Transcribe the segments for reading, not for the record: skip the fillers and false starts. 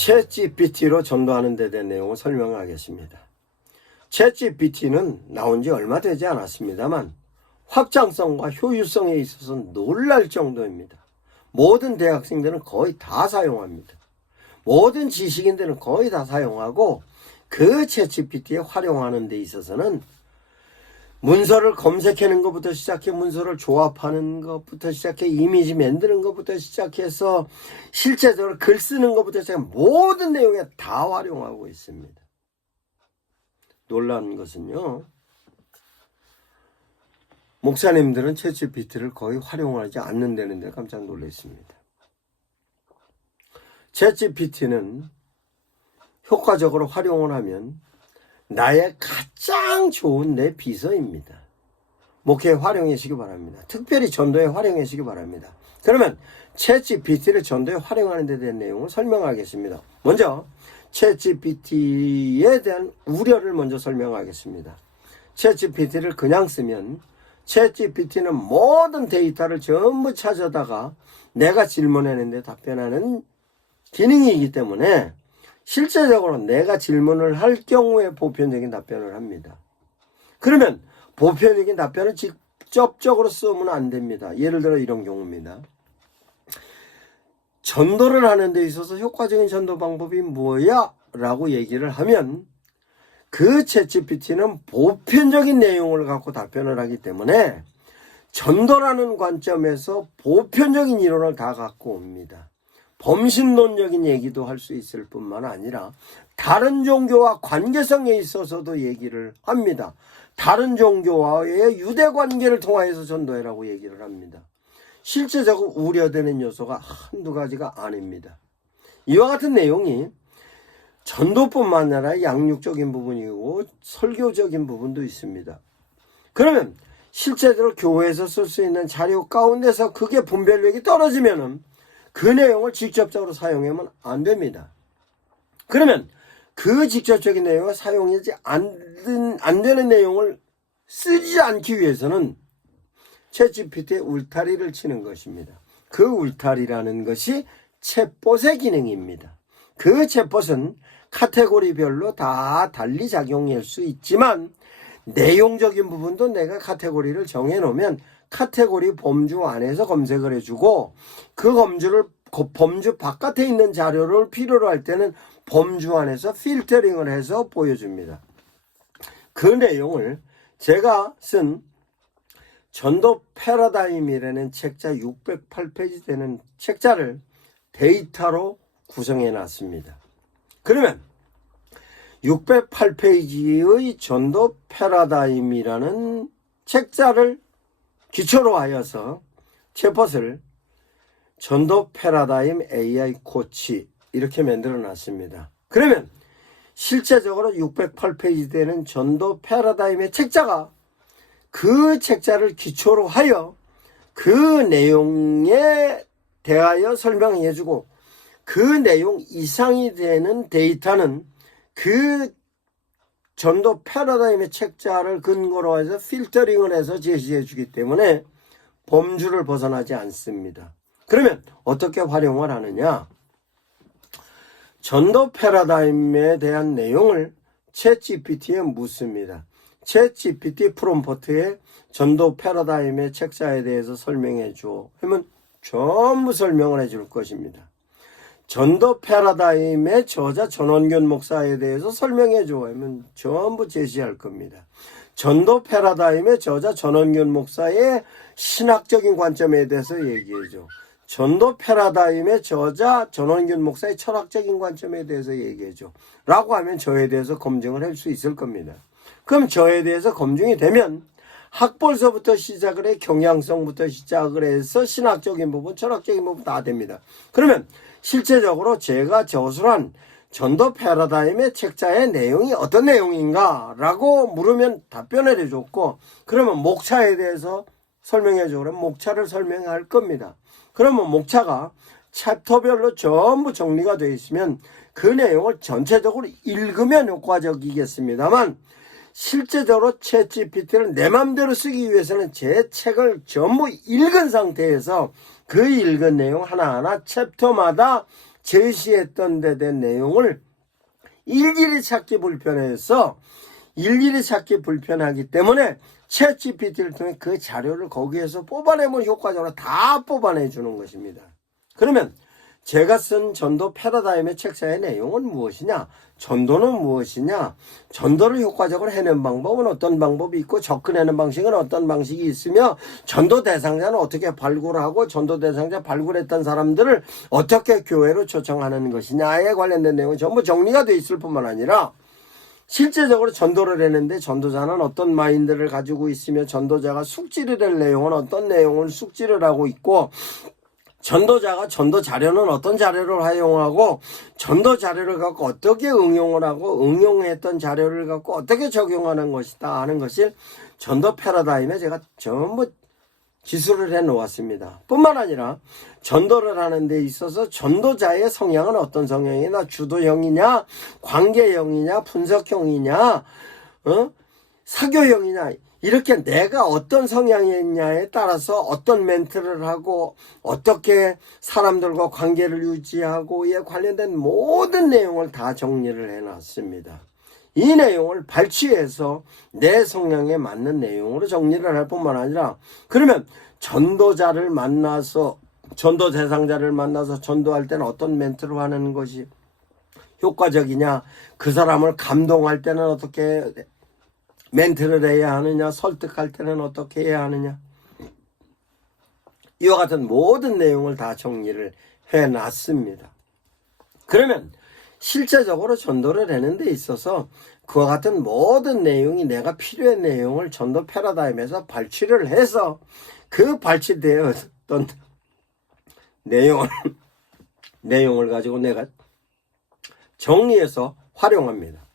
챗GPT로 전도하는 데 대한 내용을 설명하겠습니다. 챗GPT는 나온 지 얼마 되지 않았습니다만 확장성과 효율성에 있어서 놀랄 정도입니다. 모든 대학생들은 거의 다 사용합니다. 모든 지식인들은 거의 다 사용하고 그 챗GPT에 활용하는 데 있어서는 문서를 검색하는 것부터 시작해 문서를 조합하는 것부터 시작해 이미지 만드는 것부터 시작해서 실제적으로 글 쓰는 것부터 시작해 모든 내용에 다 활용하고 있습니다. 놀라운 것은요, 목사님들은 챗GPT를 거의 활용하지 않는다는데 깜짝 놀랐습니다. 챗GPT는 효과적으로 활용을 하면 나의 가장 좋은 내 비서입니다. 목회에 활용하시기 바랍니다. 특별히 전도에 활용하시기 바랍니다. 그러면 챗GPT를 전도에 활용하는 데 대한 내용을 설명하겠습니다. 먼저 챗GPT에 대한 우려를 먼저 설명하겠습니다. 챗GPT를 그냥 쓰면 챗GPT는 모든 데이터를 전부 찾아다가 내가 질문했는데 답변하는 기능이기 때문에 실제적으로 내가 질문을 할 경우에 보편적인 답변을 합니다. 그러면 보편적인 답변을 직접적으로 쓰면 안 됩니다. 예를 들어 이런 경우입니다. 전도를 하는 데 있어서 효과적인 전도 방법이 뭐야? 라고 얘기를 하면 그 챗GPT는 보편적인 내용을 갖고 답변을 하기 때문에 전도라는 관점에서 보편적인 이론을 다 갖고 옵니다. 범신론적인 얘기도 할 수 있을 뿐만 아니라 다른 종교와 관계성에 있어서도 얘기를 합니다. 다른 종교와의 유대 관계를 통하여서 전도해라고 얘기를 합니다. 실제적으로 우려되는 요소가 한두 가지가 아닙니다. 이와 같은 내용이 전도뿐만 아니라 양육적인 부분이고 설교적인 부분도 있습니다. 그러면 실제적으로 교회에서 쓸 수 있는 자료 가운데서 그게 분별력이 떨어지면은 그 내용을 직접적으로 사용하면 안 됩니다. 그러면 그 직접적인 내용을 사용하지 안 되는 내용을 쓰지 않기 위해서는 챗GPT의 울타리를 치는 것입니다. 그 울타리라는 것이 챗봇의 기능입니다. 그 챗봇은 카테고리별로 다 달리 작용할 수 있지만 내용적인 부분도 내가 카테고리를 정해놓으면 카테고리 범주 안에서 검색을 해주고 그 범주 바깥에 있는 자료를 필요로 할 때는 범주 안에서 필터링을 해서 보여줍니다. 그 내용을 제가 쓴 전도 패러다임이라는 책자 608페이지 되는 책자를 데이터로 구성해 놨습니다. 그러면 608페이지의 전도 패러다임이라는 책자를 기초로 하여서 챗봇을 전도 패러다임 AI 코치 이렇게 만들어 놨습니다. 그러면 실제적으로 608페이지 되는 전도 패러다임의 책자가 그 책자를 기초로 하여 그 내용에 대하여 설명해주고 그 내용 이상이 되는 데이터는 그 전도 패러다임의 책자를 근거로 해서 필터링을 해서 제시해 주기 때문에 범주를 벗어나지 않습니다. 그러면 어떻게 활용을 하느냐? 전도 패러다임에 대한 내용을 챗GPT에 묻습니다. 챗GPT 프롬프트에 전도 패러다임의 책자에 대해서 설명해 줘 하면 전부 설명을 해줄 것입니다. 전도 패러다임의 저자 전원균 목사에 대해서 설명해 줘 하면 전부 제시할 겁니다. 전도 패러다임의 저자 전원균 목사의 신학적인 관점에 대해서 얘기해 줘. 전도 패러다임의 저자 전원균 목사의 철학적인 관점에 대해서 얘기해 줘. 라고 하면 저에 대해서 검증을 할 수 있을 겁니다. 그럼 저에 대해서 검증이 되면 학벌서부터 시작을 해 경향성부터 시작을 해서 신학적인 부분, 철학적인 부분 다 됩니다. 그러면 실제적으로 제가 저술한 전도 패러다임의 책자의 내용이 어떤 내용인가 라고 물으면 답변을 해줬고 그러면 목차에 대해서 설명해줘. 그러면 목차를 설명할 겁니다. 그러면 목차가 챕터별로 전부 정리가 되어 있으면 그 내용을 전체적으로 읽으면 효과적이겠습니다만 실제적으로 챗GPT를 내 맘대로 쓰기 위해서는 제 책을 전부 읽은 상태에서 그 읽은 내용 하나하나 챕터마다 제시했던 데 된 내용을 일일이 찾기 불편해서 일일이 찾기 불편하기 때문에 챗GPT를 통해 그 자료를 거기에서 뽑아내면 효과적으로 다 뽑아내 주는 것입니다. 그러면 제가 쓴 전도 패러다임의 책자의 내용은 무엇이냐? 전도는 무엇이냐? 전도를 효과적으로 해내는 방법은 어떤 방법이 있고 접근하는 방식은 어떤 방식이 있으며 전도 대상자는 어떻게 발굴하고 전도 대상자 발굴했던 사람들을 어떻게 교회로 초청하는 것이냐에 관련된 내용은 전부 정리가 되어 있을 뿐만 아니라 실제적으로 전도를 했는데 전도자는 어떤 마인드를 가지고 있으며 전도자가 숙지를 할 내용은 어떤 내용을 숙지를 하고 있고 전도자가 전도 자료는 어떤 자료를 활용하고 전도 자료를 갖고 어떻게 응용을 하고 응용했던 자료를 갖고 어떻게 적용하는 것이다 하는 것이 전도 패러다임에 제가 전부 기술을 해 놓았습니다. 뿐만 아니라 전도를 하는 데 있어서 전도자의 성향은 어떤 성향이냐, 주도형이냐, 관계형이냐, 분석형이냐, 사교형이냐, 이렇게 내가 어떤 성향이냐에 따라서 어떤 멘트를 하고 어떻게 사람들과 관계를 유지하고에 관련된 모든 내용을 다 정리를 해놨습니다. 이 내용을 발췌해서 내 성향에 맞는 내용으로 정리를 할 뿐만 아니라 그러면 전도자를 만나서 전도 대상자를 만나서 전도할 때는 어떤 멘트로 하는 것이 효과적이냐, 그 사람을 감동할 때는 어떻게 멘트를 해야 하느냐, 설득할 때는 어떻게 해야 하느냐, 이와 같은 모든 내용을 다 정리를 해놨습니다. 그러면 실제적으로 전도를 하는 데 있어서 그와 같은 모든 내용이 내가 필요한 내용을 전도 패러다임에서 발췌를 해서 그 발췌되었던 내용을 가지고 내가 정리해서 활용합니다.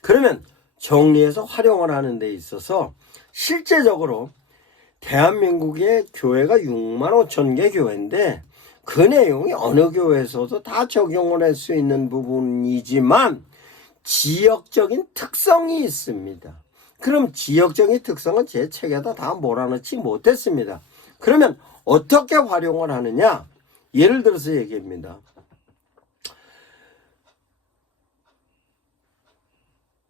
그러면 정리해서 활용을 하는 데 있어서 실제적으로 대한민국의 교회가 6만 5천 개 교회인데 그 내용이 어느 교회에서도 다 적용을 할 수 있는 부분이지만 지역적인 특성이 있습니다. 그럼 지역적인 특성은 제 책에다 다 몰아넣지 못했습니다. 그러면 어떻게 활용을 하느냐? 예를 들어서 얘기합니다.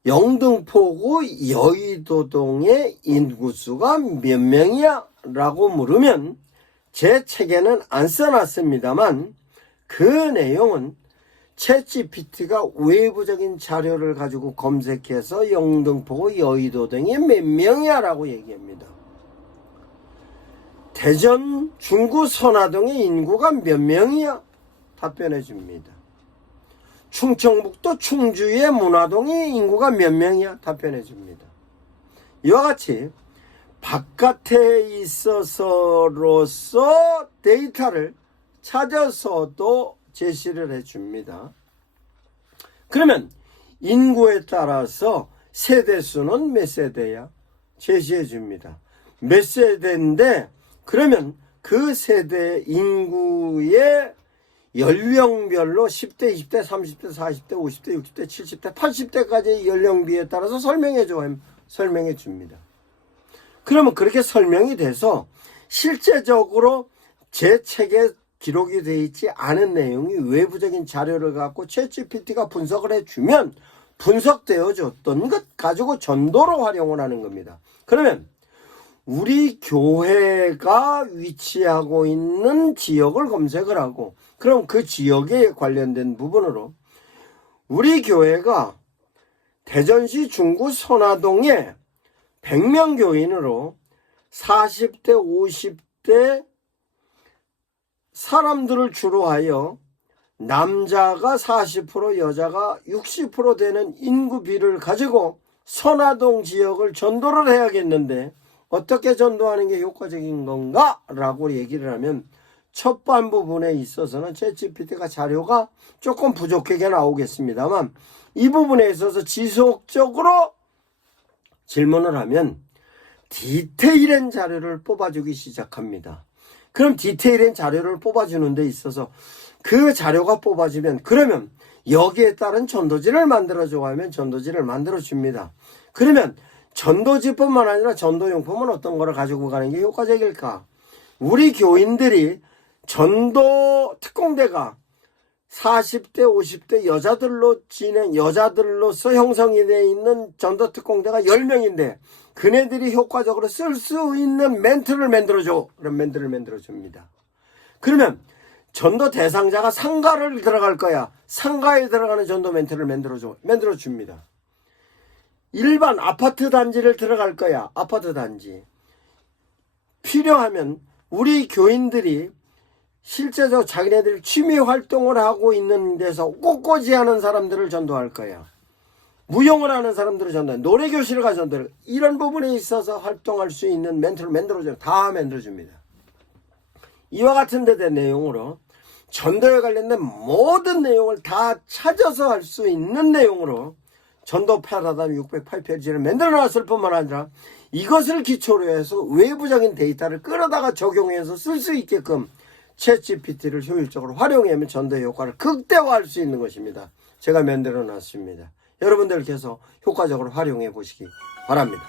영등포구 여의도동의 인구수가 몇 명이야? 라고 물으면 제 책에는 안 써놨습니다만 그 내용은 챗GPT가 외부적인 자료를 가지고 검색해서 영등포구 여의도동이 몇 명이야? 라고 얘기합니다. 대전 중구 선화동의 인구가 몇 명이야? 답변해 줍니다. 충청북도 충주의 문화동의 인구가 몇 명이야? 답변해 줍니다. 이와 같이 바깥에 있어서로서 데이터를 찾아서도 제시를 해 줍니다. 그러면 인구에 따라서 세대수는 몇 세대야? 제시해 줍니다. 몇 세대인데 그러면 그 세대 인구의 연령별로 10대, 20대, 30대, 40대, 50대, 60대, 70대, 80대까지 연령비에 따라서 설명해 줍니다. 그러면 그렇게 설명이 돼서 실제적으로 제 책에 기록이 되어 있지 않은 내용이 외부적인 자료를 갖고 챗GPT가 분석을 해주면 분석되어 줬던 것 가지고 전도로 활용을 하는 겁니다. 그러면 우리 교회가 위치하고 있는 지역을 검색을 하고 그럼 그 지역에 관련된 부분으로 우리 교회가 대전시 중구 선화동에 100명 교인으로 40대 50대 사람들을 주로 하여 남자가 40% 여자가 60% 되는 인구비를 가지고 선화동 지역을 전도를 해야겠는데 어떻게 전도하는 게 효과적인 건가? 라고 얘기를 하면 첫 반 부분에 있어서는 챗GPT가 자료가 조금 부족하게 나오겠습니다만 이 부분에 있어서 지속적으로 질문을 하면 디테일한 자료를 뽑아주기 시작합니다. 그럼 디테일한 자료를 뽑아주는 데 있어서 그 자료가 뽑아지면 그러면 여기에 따른 전도지를 만들어줘 하면 전도지를 만들어줍니다. 그러면 전도지뿐만 아니라 전도용품은 어떤 거를 가지고 가는 게 효과적일까? 우리 교인들이 전도 특공대가 40대, 50대 여자들로서 형성이 되어 있는 전도특공대가 10명인데 그네들이 효과적으로 쓸 수 있는 멘트를 만들어줘. 그런 멘트를 만들어줍니다. 그러면 전도 대상자가 상가를 들어갈 거야. 상가에 들어가는 전도 멘트를 만들어줍니다. 일반 아파트 단지를 들어갈 거야. 아파트 단지. 필요하면 우리 교인들이 실제적으로 자기네들이 취미 활동을 하고 있는 데서 꽃꽂이 하는 사람들을 전도할 거야. 무용을 하는 사람들을 전도해. 노래교실을 가서 전도해. 이런 부분에 있어서 활동할 수 있는 멘트를 만들어줘요. 다 만들어줍니다. 이와 같은 데 대한 내용으로 전도에 관련된 모든 내용을 다 찾아서 할 수 있는 내용으로 전도 패러다임 608페이지를 만들어 놨을 뿐만 아니라 이것을 기초로 해서 외부적인 데이터를 끌어다가 적용해서 쓸 수 있게끔 챗GPT를 효율적으로 활용하면 전도의 효과를 극대화할 수 있는 것입니다. 제가 만들어 놨습니다. 여러분들께서 효과적으로 활용해 보시기 바랍니다.